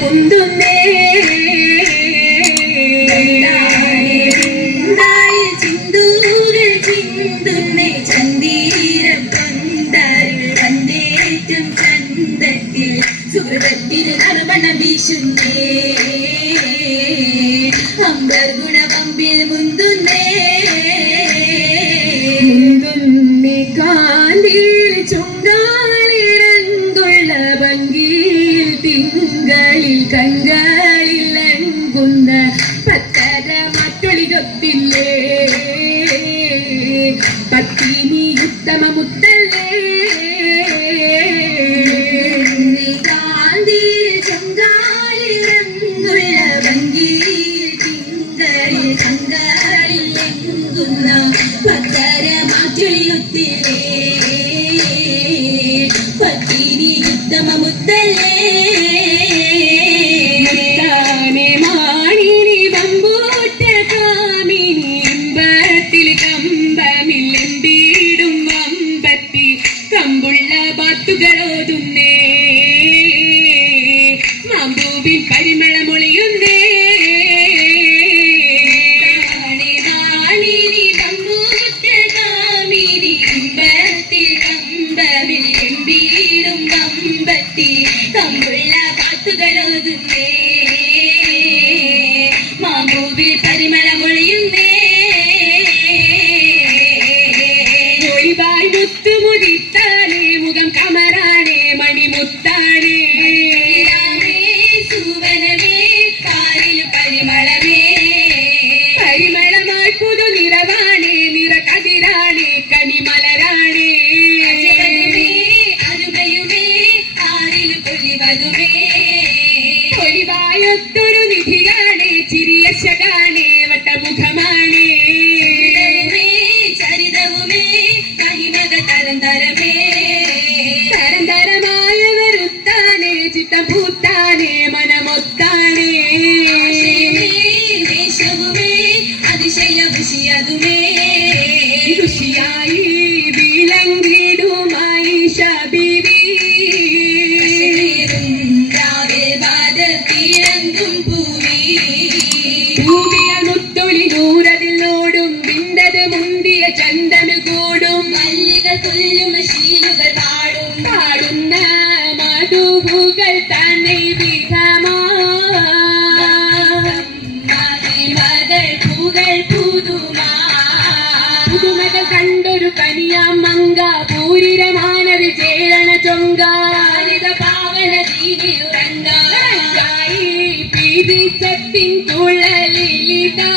പൊന്തുന്നേ ചിന്തൂകൾ ചിന്തുന്നേ ചന്തീര പന്തരിൽ വന്നേറ്റം ചന്തത്തിൽ സുഹൃതത്തിൽ നറുമണം വീശുന്നേ അമ്പർ ഗുണവമ്പിൽ മുന്തുന്നേ മുന്തുന്നേ കാന്തിൽ ചുങ്കാളിരങ്കുള്ള ഭംഗിയിൽ തിങ്കളിൽ കങ്കളിൽ അങ്കുന്ന പത്തര മറ്റൊളികൊത്തില്ലേ പത്തിനി ഉത്തമ മുത്തല്ലേ കാന്തിൽ ചുങ്കാളിരങ്കുള്ള ഭംഗിയിൽ തിങ്കളിൽ കങ്കളിൽ അങ്കുന്ന പത്തര മാറ്റൊളിയൊത്തില്ലേ പത്തിനി ഉത്തമ മുത്തല്ലേ മുത്താനെ മാണിനി വമ്പൂട്ട കാമിനി അമ്പത്തിൽ കമ്പമില്ലെമ്പീടും വമ്പത്തി കമ്പുള്ള ബാത്തുകളോതുന്നേ മാമ്പൂവിൻ പരിമളമൊളിയുന്നേ കമ്പുള്ള കാത്തുകളോതുന്നേ മാമ്പൂവിൽ പരിമളമൊഴിയുന്നേ ഒളിവായി മുത്തുമുതിത്താനേ മുഖം കമറാണേ മണിമുത്താനേ സുവനമേ കാലിൽ പരിമളമേ പരിമളമായി പുതു നിറവാണേ നിറകതിരാണേ കനിമലരാണേ ഒലിവായൊത്തൊരു നിധിയാണേ ചിരിയശകാണേ വട്ടമുഖമാണേ ചരിതവുമേ മഹിമത തരന്തരമേ തരന്തരമായ വരുത്താനേ ചിത്തം പൂത്താനേ മനമൊത്താനേ ദേശവുമേ അതിശയ ഋഷിയതുമേ ഋഷിയായി വിളങ്ങിടുമായി ശബിരി ചന്ദന കൂടും മല്ലികൾ കൊല്ലും ശീലുകൾ പാടും പാടുന്ന മധുഭുകൾ തന്നെ വിധമകൾ പൂകൾ പുതുമകൾ കണ്ടൊരു കനിയാമങ്ക പൂരിരമാനത് ചേരണ ചൊങ്കാലിക പാവന ദീപിയുറങ്ങായി പീതിസത്തിൻ തുള്ളലിലിതാ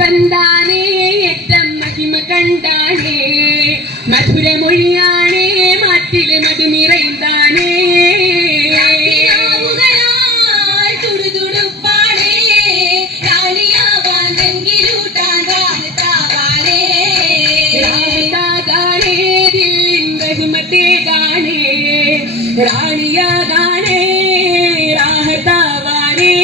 ബന്ധാനേ ഏറ്റം മഹിമ കണ്ടാനേ മധുരമൊഴിയാണേ മാറ്റിലെ മധു നിറയുന്നാനേ തുടുതുടുപ്പാണേ ബഹുമത്തെ ഗാനേ റാണിയാകാനേ രാഹതാവാനേ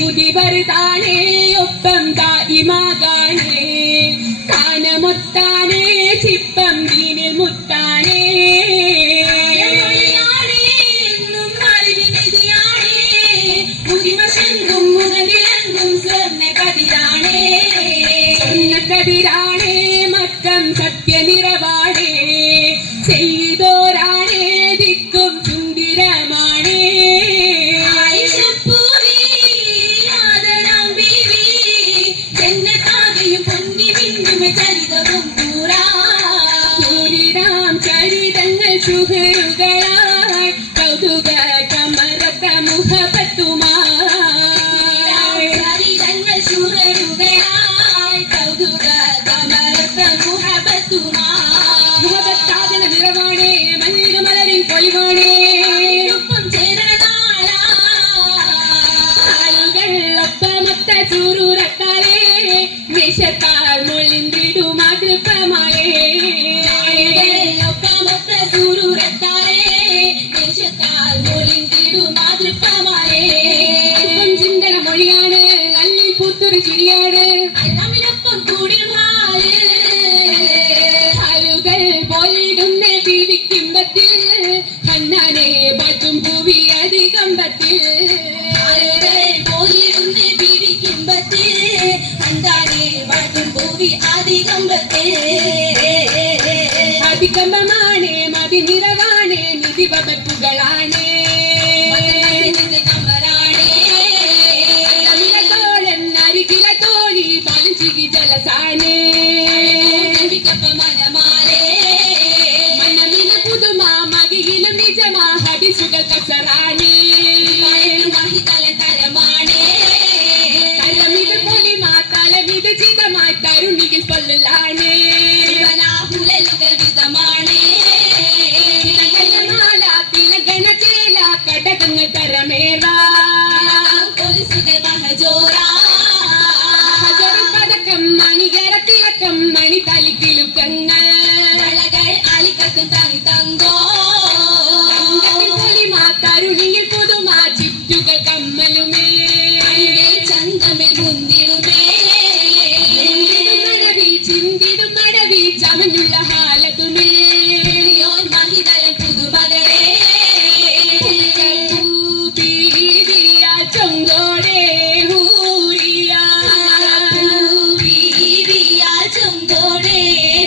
ൂതിവരുതാനേ ഒപ്പം തായിമാകാനേ കാനമൊത്താനേ ചിപ്പം നീനിൽ മുത്താനേ സ്വർണ്ണക്കതിരാണേ മക്കം സത്യനിറവാണേ ചെയ്തോരാണേ ദിക്കും സുന്ദരമാണേ സന്തോഷത്താൽ മൊഴിന്തിടും മാതൃപ്പമാലേ ചിന്തന മൊഴിയാണ് അല്ലിൽ പൂത്തൊരു ചിരിയാണ് അല്ലാമിനൊപ്പം കൂടി മാല് കാലുകൾ പോലിടുന്ന പീലിക്കിമ്പത്തിൽ ഹന്നാനെ പറ്റും പൂവി അധികമ്പത്തിൽ ആളുകൾ പോയിടുന്ന പിടിക്കുമ്പത്തിൽ അന്താനെ വാട്ടും പൂവി ആദികമ്പത്തിൽ അതികമ്പമാണ് മതി നിറവാണ് നിധി വകുപ്പുകളാണ് തോഴൻ അരികില തോഴി പാലിച്ചിരി ജലസാണ് മനമില പുതുമ മകിയിലും നിജമാ ഹദിസുകൾ കസറാണ് തലമിത് പൊലിമ തലമിത് ചിതമാ തരുണിയിൽ പൊല്ലലാണ് മാല തിലകണ ചേല കടകങ്ങൾ തരമേറാ പതക്കം മണികര തിളക്കം മണി തലിക്കിലുക്കങ്ങൾ പൊലിമ തരുണിയിൽ പുതുമ ചുറ്റുകൾ കമ്മലുമേ ചന്തമിൽ മുന്തിടുമേ മടവി ചിന്തിടും മടവി ചമഞ്ഞുള്ള ഹാലതുമേ മഹിതലം പുതുമകളെ ചൊങ്കോടെ ഹൂരിയ ചുങ്കോടെ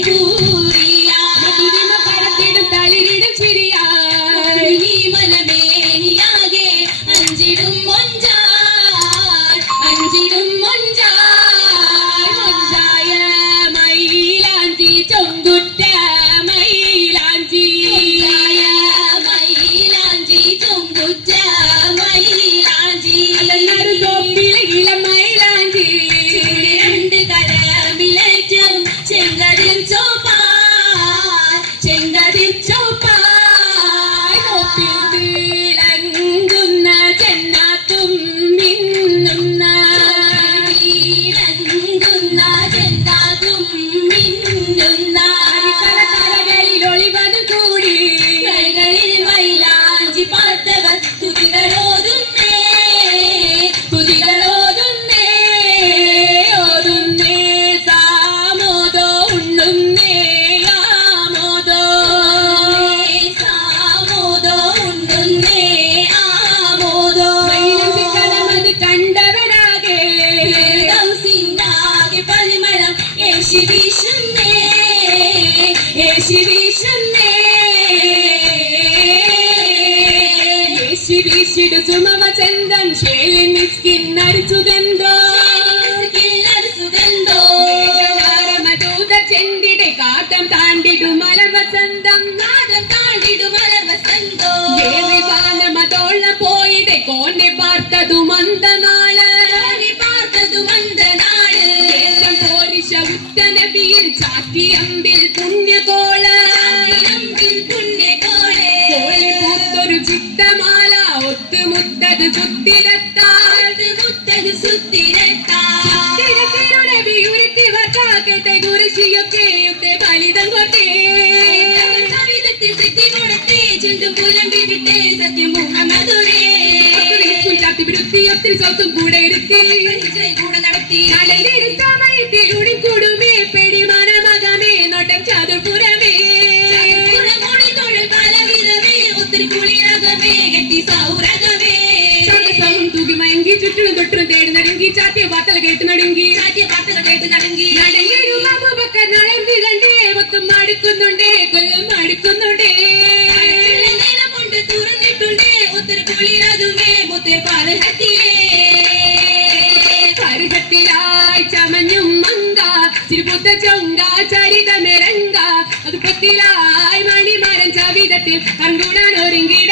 ഭൂരിയ മധുരിമ പരത്തിടും തളിരിടും ചിരിയ നീ മനമേനിയാകെ അഞ്ചിടും മൊഞ്ചായ മൈലാഞ്ചി ചൊങ്കുറ്റ മൈലാഞ്ചി മൈലാഞ്ചി ചുങ്കുറ്റ മൈലാഞ്ചി അതെന്നാരും തോപ്പിലെ ഇളം മൈലാഞ്ചി രണ്ട് കരമിലേറ്റും ചെങ്കതിൽ ചോപ്പായ് തോപ്പിൽ തിളങ്ങുന്ന ചെന്നാത്തും മിന്നുന്ന ചെന്താകും മിന്നുന്ന കലകളിൽ ഒളിവതും കൂടി കൈകളിൽ മൈലാഞ്ചി പാർത്തവർ തുതികളോതുന്നേ ഓതുന്നേ സാമോദോ ഉണ്ണുന്നേ ആമോദോ സാമോദോ ഉണ്ടുന്നേ ആമോദോ മൈലഞ്ചി കലമത് കണ്ടവരാകെ സിന്നാകെ പരിമളം ഏശി വീശുന്നേ വീശിടു സുമവ ചന്തം ശേലിൻ മിസ്കിന്നരിച്ചുതെന്തോ സുഗന്ധോ മധൂത ചെണ്ടിടെ കാത്തം താണ്ടിടും മലർ വസന്തം നാദം താണ്ടിടുമല വസന്തോ മതോള്ള പോയിടെ കോന്നെ പാർത്തതു മന്ദനാള് പാർത്തതു മന്ദനാള് പോരിശ ഉത്തനബിയിൽ ചാത്തിയമ്പിൽ പുണ്യകോള് പുണ്യകോളെ കോളി പൂത്തൊരു ചിത്തമാല ഒത്തുമുത്തത് ചുത്തിലെത്താൻ മുത്തത് സുത്തിരത്താ ഉയർത്തി വട്ടാക്കട്ടെ കുറിശിയൊക്കെ യുദ്ധ ഫലിതം കൊട്ടേ കവിതത്തിൽ തെറ്റി കൊടുത്തേ ചുണ്ടും പുലമ്പി വിട്ടേ സത്യം മുഹമ്മദുരേ ഒത്തിരി സ്വത്തും കൂടെ ഇരുത്തി കൂടെ നടത്തി സമയത്തിൽ ഉടിക്കൂടുമേ പെടി മനമകമേ നോട്ടം ചതുർപുരമേ തൊഴിൽ പലവിധമേ ഒത്തിരി കുളിരകമേ കെട്ടി സൗരകമേ തൂക്കി മയങ്കി ചുറ്റിനും തൊട്ടും തേടി നടുങ്ങി ചാത്തിയ വാർത്തകൾ കേട്ട് നടുങ്ങി വാർത്തകൾ കേട്ട് നടങ്ങി നടന്തി കണ്ടേ മൊത്തം മടുക്കുന്നുണ്ടേ കൊല്ലം മടുക്കുന്നുണ്ടേ കൊണ്ട് തുറന്നിട്ടുണ്ടേ ഒത്തിരി കുളിരകുമേ മുത്തേ പരുഹത്തിലായി ചമഞ്ഞും മങ്ക ചിരുപുത്ത ചൊങ്ക ചരിതമെരങ്ക അത് പത്തിലായി മണിമരൻ ചവിതത്തിൽ പങ്കുടാൻ ഒരുങ്ങിട